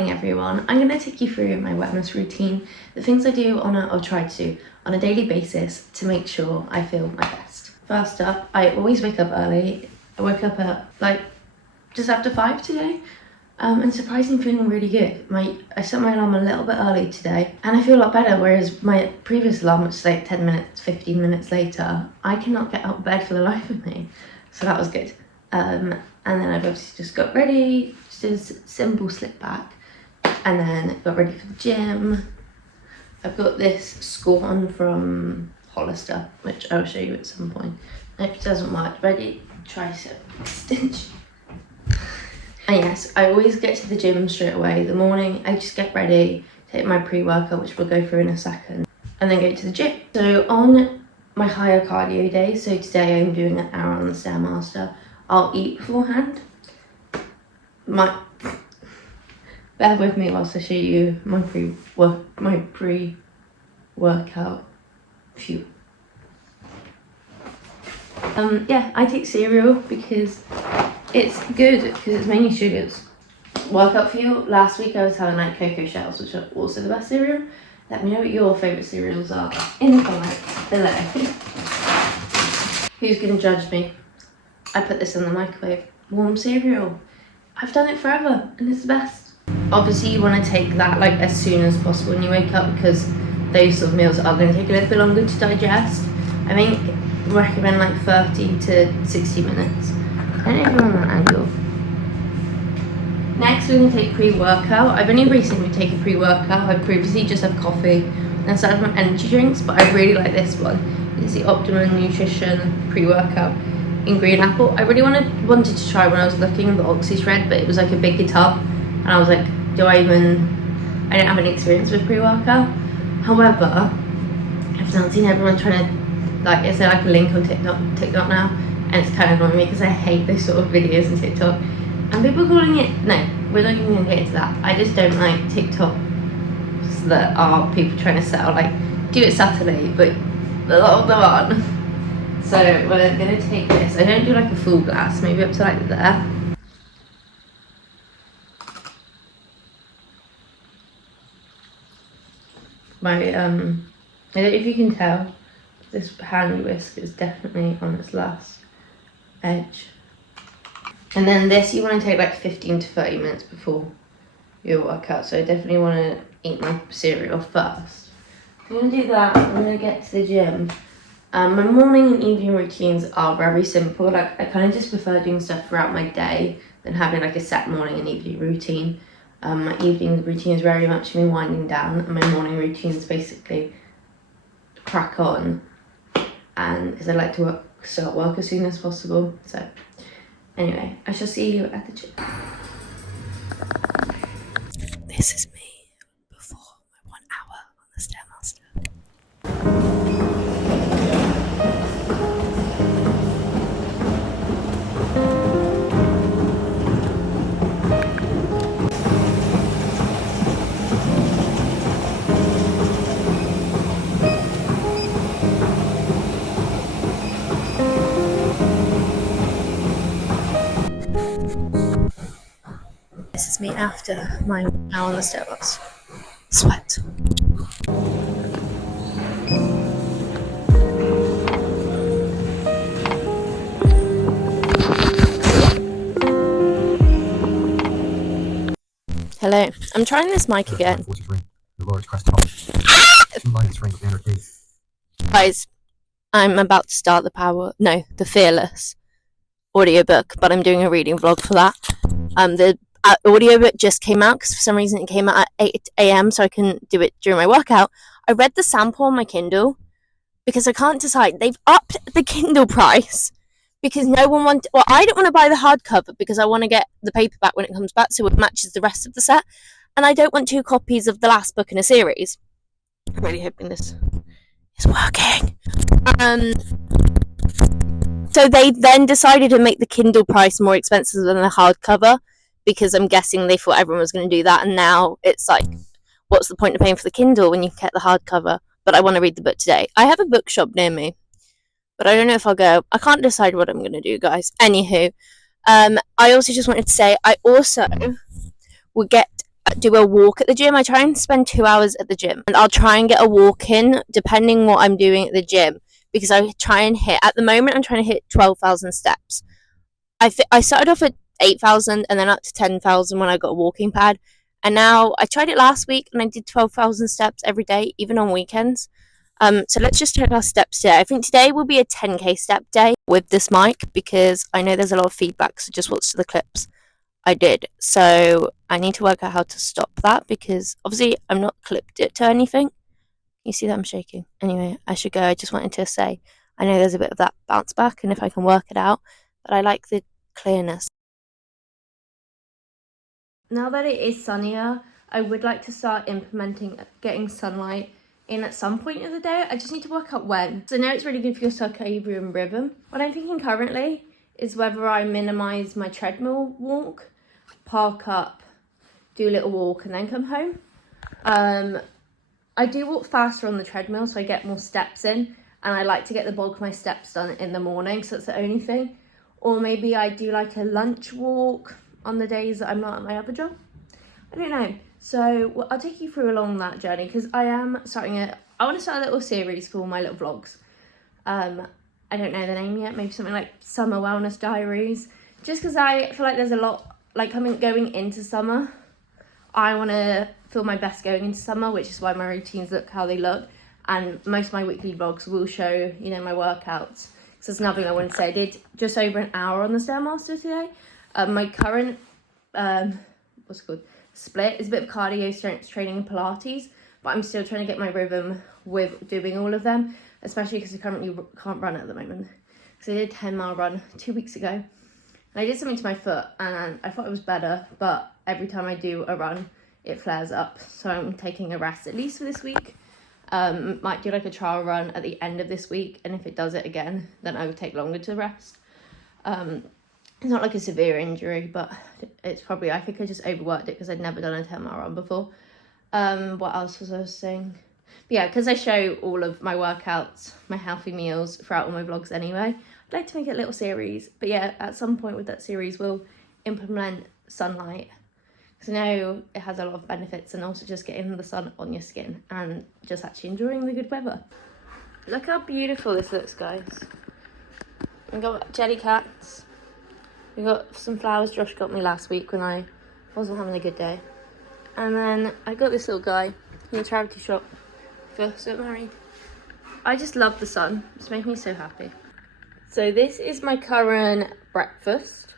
morning everyone. I'm going to take you through my wellness routine, the things I do or try to do on a daily basis to make sure I feel my best. First up, I always wake up early. I woke up at like just after 5 today, and surprisingly feeling really good. I set my alarm a little bit early today and I feel a lot better, whereas my previous alarm, which was like 10 minutes, 15 minutes later, I cannot get out of bed for the life of me. So that was good. And then I've obviously just got ready, just did a simple slip back, and then got ready for the gym. I've got this score on from Hollister, which I'll show you at some point. If it doesn't work, ready, tricep extension. And yes, I always get to the gym straight away. The morning, I just get ready, take my pre-workout, which we'll go through in a second, and then go to the gym. So on my higher cardio day, so today I'm doing an hour on the Stairmaster, I'll eat beforehand. Bear with me whilst I show you my pre-workout fuel. Yeah, I take cereal because it's good, because it's mainly sugars. Workout fuel, last week I was having like cocoa shells, which are also the best cereal. Let me know what your favourite cereals are in the comments below. Who's gonna judge me? I put this in the microwave. Warm cereal. I've done it forever and it's the best. Obviously you want to take that like as soon as possible when you wake up, because those sort of meals are going to take a little bit longer to digest. I think recommend like 30 to 60 minutes. I don't know if you're on that angle. Next we're going to take pre-workout. I've only recently taken pre-workout. I previously just had coffee and started my energy drinks, but I really like this one. It's the Optimum Nutrition pre-workout in green apple. I really wanted to try when I was looking at the Oxy Shred, but it was like a bigger tub, and I was like, I don't have any experience with pre-workout. However, I've now seen everyone trying to, like, is there like a link on TikTok now, and it's kind of annoying me because I hate those sort of videos on TikTok, and people calling it, no, we're not even going to get into that. I just don't like TikToks that are people trying to sell, like, do it subtly, but a lot of them aren't. So we're going to take this. I don't do like a full glass, maybe up to like there. I don't know if you can tell, this hand whisk is definitely on its last edge. And then this you want to take like 15 to 30 minutes before your workout. So I definitely want to eat my cereal first. I'm going to do that. I'm going to get to the gym. My morning and evening routines are very simple. Like, I kind of just prefer doing stuff throughout my day than having like a set morning and evening routine. My evening routine is very much me winding down, and my morning routine is basically crack on, and because I like to start work as soon as possible. So anyway, I shall see you at the gym. This is me before my 1 hour on the Stairmaster. This is me after my hour on the Starbucks. Sweat. Hello, I'm trying this mic again. Guys, I'm about to start the Fearless audiobook, but I'm doing a reading vlog for that. The audiobook just came out because for some reason it came out at 8 a.m, so I couldn't do it during my workout. I read the sample on my Kindle because I can't decide. They've upped the Kindle price because I don't want to buy the hardcover because I want to get the paperback when it comes back so it matches the rest of the set, and I don't want 2 copies of the last book in a series. I'm really hoping this is working. So they then decided to make the Kindle price more expensive than the hardcover, because I'm guessing they thought everyone was going to do that, and now it's like, what's the point of paying for the Kindle when you get the hardcover? But I want to read the book today. I have a bookshop near me, but I don't know if I'll go. I can't decide what I'm going to do, guys. Anywho, I also just wanted to say, I also will get do a walk at the gym. I try and spend 2 hours at the gym, and I'll try and get a walk in depending what I'm doing at the gym, because I try and hit, at the moment I'm trying to hit 12,000 steps. I started off at 8,000 and then up to 10,000 when I got a walking pad, and now I tried it last week and I did 12,000 steps every day, even on weekends. So let's just check our steps today. I think today will be a 10k step day with this mic, because I know there's a lot of feedback, so just watch the clips I did. So I need to work out how to stop that, because obviously I'm not clipped it to anything. You see that I'm shaking. Anyway, I should go. I just wanted to say, I know there's a bit of that bounce back, and if I can work it out, but I like the clearness. Now that it is sunnier, I would like to start implementing getting sunlight in at some point of the day. I just need to work out when. So now it's really good for your circadian rhythm. What I'm thinking currently is whether I minimize my treadmill walk, park up, do a little walk, and then come home. I do walk faster on the treadmill, so I get more steps in, and I like to get the bulk of my steps done in the morning, so that's the only thing. Or maybe I do like a lunch walk on the days that I'm not at my other job. I don't know. So I'll take you through along that journey, because I want to start a little series for my little vlogs. I don't know the name yet, maybe something like Summer Wellness Diaries, just because I feel like there's a lot, like going into summer, I want to feel my best going into summer, which is why my routines look how they look, and most of my weekly vlogs will show, my workouts. So there's nothing I want to say. I did just over an hour on the Stairmaster today. My current split is a bit of cardio, strength training, and Pilates, but I'm still trying to get my rhythm with doing all of them, especially because I currently can't run at the moment. So I did a 10-mile run 2 weeks ago, and I did something to my foot, and I thought it was better, but every time I do a run, it flares up. So I'm taking a rest at least for this week. Might do like a trial run at the end of this week, and if it does it again, then I would take longer to rest. It's not like a severe injury, but it's probably, I think I just overworked it because I'd never done a 10-mile run before. What else was I saying? But yeah, because I show all of my workouts, my healthy meals throughout all my vlogs anyway, I'd like to make it a little series. But yeah, at some point with that series, we'll implement sunlight, because I know it has a lot of benefits, and also just getting the sun on your skin and just actually enjoying the good weather. Look how beautiful this looks, guys. We've got jelly cats. We got some flowers Josh got me last week when I wasn't having a good day. And then I got this little guy in a charity shop for St. Mary. I just love the sun. It's making me so happy. So this is my current breakfast.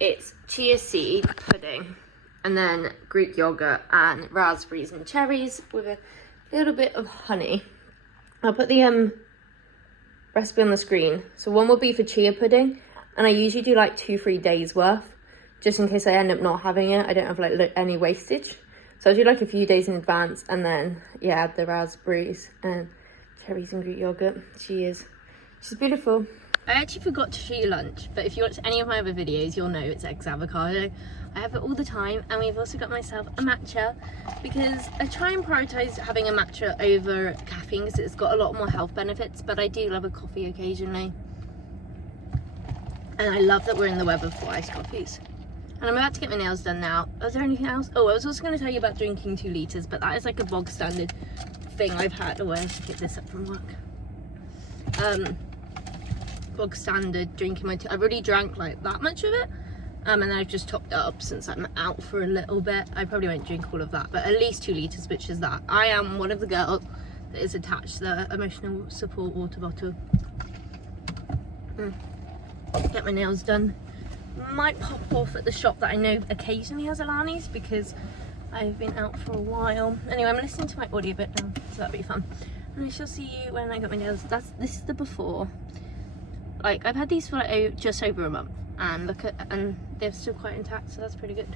It's chia seed pudding, and then Greek yogurt and raspberries and cherries with a little bit of honey. I'll put the recipe on the screen. So one will be for chia pudding, and I usually do like 2-3 days worth, just in case I end up not having it. I don't have like any wastage. So I do like a few days in advance, and then yeah, add the raspberries and cherries and Greek yogurt. She's beautiful. I actually forgot to show you lunch, but if you watch any of my other videos, you'll know it's eggs avocado. I have it all the time, and we've also got myself a matcha, because I try and prioritise having a matcha over caffeine because it's got a lot more health benefits, but I do love a coffee occasionally. And I love that we're in the weather for iced coffees. And I'm about to get my nails done now. Was there anything else? Oh, I was also going to tell you about drinking 2 litres, but that is like a bog standard thing I've had. Oh, I have to get this up from work. Bog standard drinking my I've already drank like that much of it, and then I've just topped it up since I'm out for a little bit. I probably won't drink all of that, but at least 2 litres, which is that. I am one of the girls that is attached to the emotional support water bottle. Get my nails done. Might pop off at the shop that I know occasionally has Alani's, because I've been out for a while. Anyway, I'm listening to my audiobook now, so that'll be fun. And I shall see you when I got my nails. This is the before. Like, I've had these for like just over a month, and and they're still quite intact, so that's pretty good.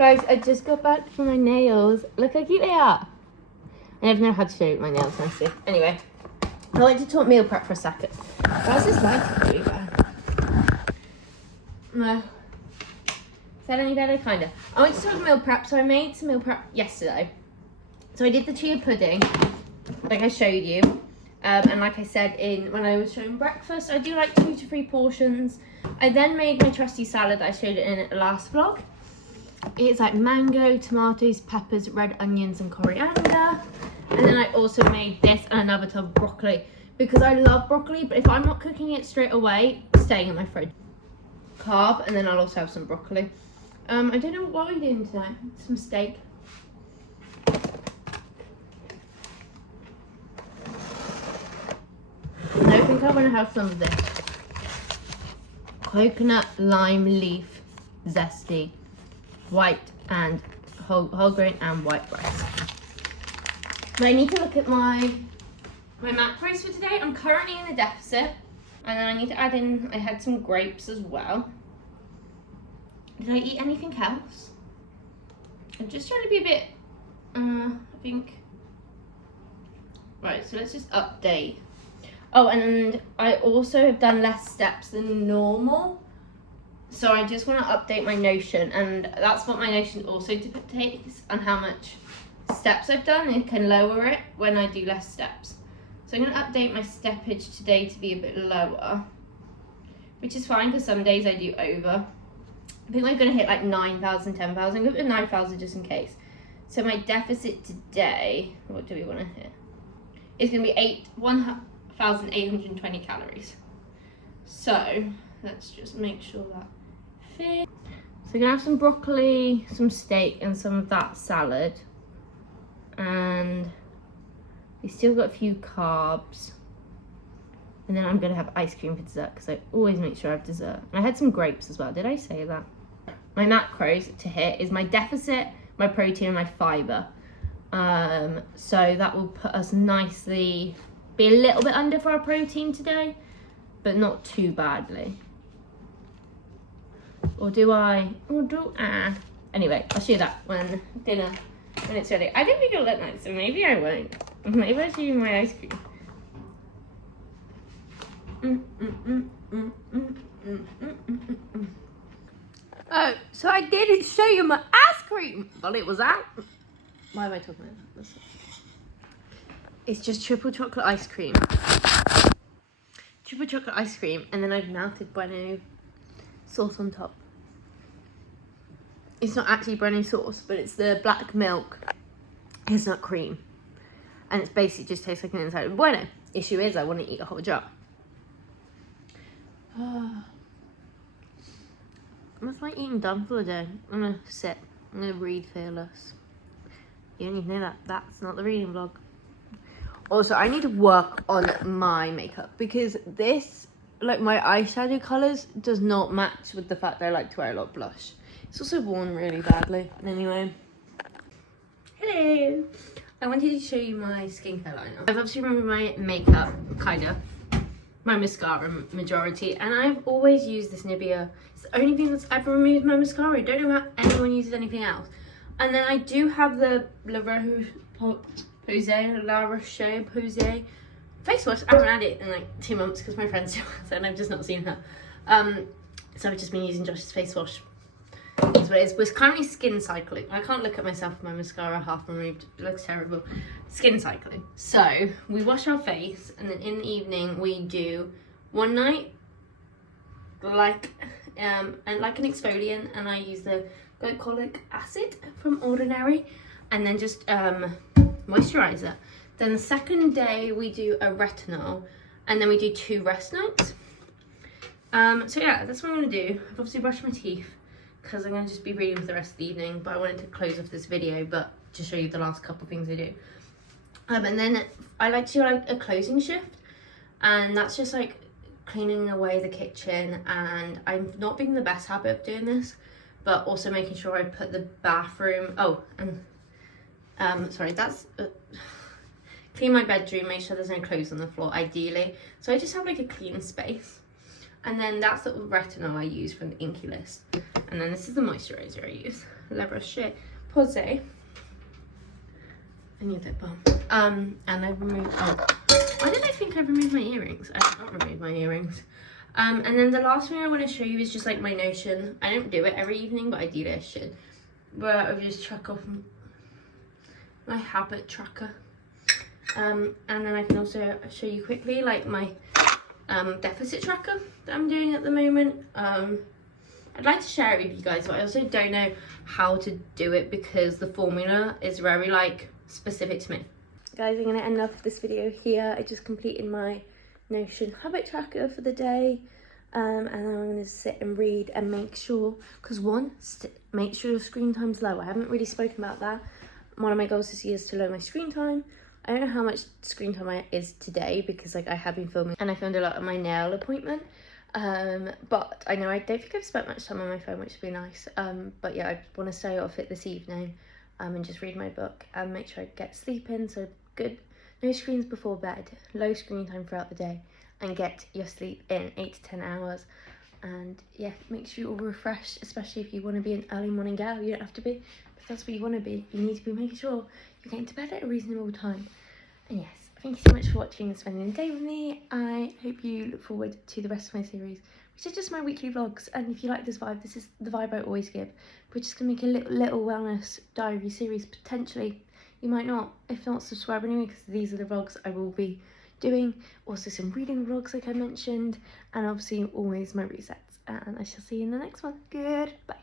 Guys, I just got back from my nails. Look how cute they are. I never know how to show my nails nicely. Anyway, I like to talk meal prep for a second. How's this light really bad? No. Is that any better? Kinda. I want to talk meal prep. So I made some meal prep yesterday. So I did the chia pudding, like I showed you. And like I said when I was showing breakfast, I do like 2 to 3 portions. I then made my trusty salad that I showed it in the last vlog. It's like mango, tomatoes, peppers, red onions and coriander. And then I also made this and another tub of broccoli because I love broccoli, but if I'm not cooking it straight away, it's staying in my fridge. Carb, and then I'll also have some broccoli. I don't know what I'm doing tonight. Some steak. And I think I want to have some of this. Coconut lime leaf zesty. White and whole grain and white rice. But I need to look at my macros for today. I'm currently in a deficit, and then I need to add in. I had some grapes as well. Did I eat anything else? I'm just trying to be a bit. I think. Right, so let's just update. Oh, and I also have done less steps than normal. So I just want to update my Notion, and that's what my Notion also dictates on how much steps I've done. It can lower it when I do less steps. So I'm going to update my steppage today to be a bit lower, which is fine because some days I do over. I think we're going to hit like 9,000, 10,000. I'm going to put 9,000 just in case. So my deficit today, what do we want to hit? It's going to be 1,820 calories. So let's just make sure that fits. So we're going to have some broccoli, some steak and some of that salad. And we still got a few carbs. And then I'm going to have ice cream for dessert because I always make sure I have dessert. And I had some grapes as well. Did I say that? My macros to hit is my deficit, my protein and my fibre. So that will put us nicely, be a little bit under for our protein today, but not too badly. Or do I? Anyway, I'll show you that when it's ready. I don't think it'll look nice, so maybe I won't. Maybe I'll show you my ice cream. Oh, so I didn't show you my ice cream, but it was out. Why am I talking about that? It's just triple chocolate ice cream. Triple chocolate ice cream, and then I've melted Bueno sauce on top. It's not actually Bueno sauce, but it's the black milk hazelnut cream. And it's basically just tastes like an inside of Bueno. Issue is I want to eat a whole jar. That's my eating done for the day. I'm gonna sit. I'm gonna read Fearless. You don't even know that. That's not the reading vlog. Also, I need to work on my makeup because this, like my eyeshadow colours, does not match with the fact that I like to wear a lot of blush. It's also worn really badly. Anyway. Hello. I wanted to show you my skincare liner. I've obviously removed my makeup, kinda. My mascara majority, and I've always used this Nivea. It's the only thing that's ever removed my mascara. I don't know how anyone uses anything else. And then I do have the La Roche-Posay face wash. I haven't had it in like 2 months because my friend still has it and I've just not seen her. So I've just been using Josh's face wash. That's what it is. We're currently skin cycling. I can't look at myself with my mascara half removed. It looks terrible. Skin cycling. So we wash our face, and then in the evening we do one night like an exfoliant, and I use the glycolic acid from Ordinary, and then just moisturizer. Then the second day we do a retinol, and then we do 2 rest nights. So yeah, that's what I'm gonna do. I've obviously brushed my teeth because I'm going to just be reading for the rest of the evening, but I wanted to close off this video but to show you the last couple of things I do. And then I like to do like a closing shift, and that's just like cleaning away the kitchen, and I'm not being the best habit of doing this, but also making sure I put the bathroom, sorry, that's clean my bedroom, make sure there's no clothes on the floor ideally, so I just have like a clean space. And then that's the retinol I use from the Inky List. And then this is the moisturizer I use. leather shit. Pose. I need lip balm. And I removed, oh, why did I think I removed my earrings? I did not remove my earrings. And then the last thing I want to show you is just like my Notion. I don't do it every evening, but I do this shit. Where I just track off my habit tracker. And then I can also show you quickly like my deficit tracker that I'm doing at the moment. I'd like to share it with you guys, but I also don't know how to do it because the formula is very like specific to me. Guys, I'm gonna end off this video here. I just completed my Notion habit tracker for the day, and then I'm gonna sit and read and make sure, because make sure your screen time's low. I haven't really spoken about that. One of my goals this year is to lower my screen time. I don't know how much screen time I is today because like I have been filming and I filmed a lot of my nail appointment. But I know I don't think I've spent much time on my phone, which would be nice. But yeah, I want to stay off it this evening and just read my book and make sure I get sleep in. So good, no screens before bed, low screen time throughout the day, and get your sleep in 8 to 10 hours. And yeah, make sure you're all refreshed, especially if you want to be an early morning gal. You don't have to be, but if that's what you want to be, you need to be making sure you're getting to bed at a reasonable time. And yes, thank you so much for watching and spending the day with me. I hope you look forward to the rest of my series, which is just my weekly vlogs. And if you like this vibe, this is the vibe I always give. We're just gonna make a little wellness diary series, potentially. You might not, if not, subscribe anyway, because these are the vlogs I will be doing. Also some reading vlogs like I mentioned, and obviously always my resets. And I shall see you in the next one. Goodbye.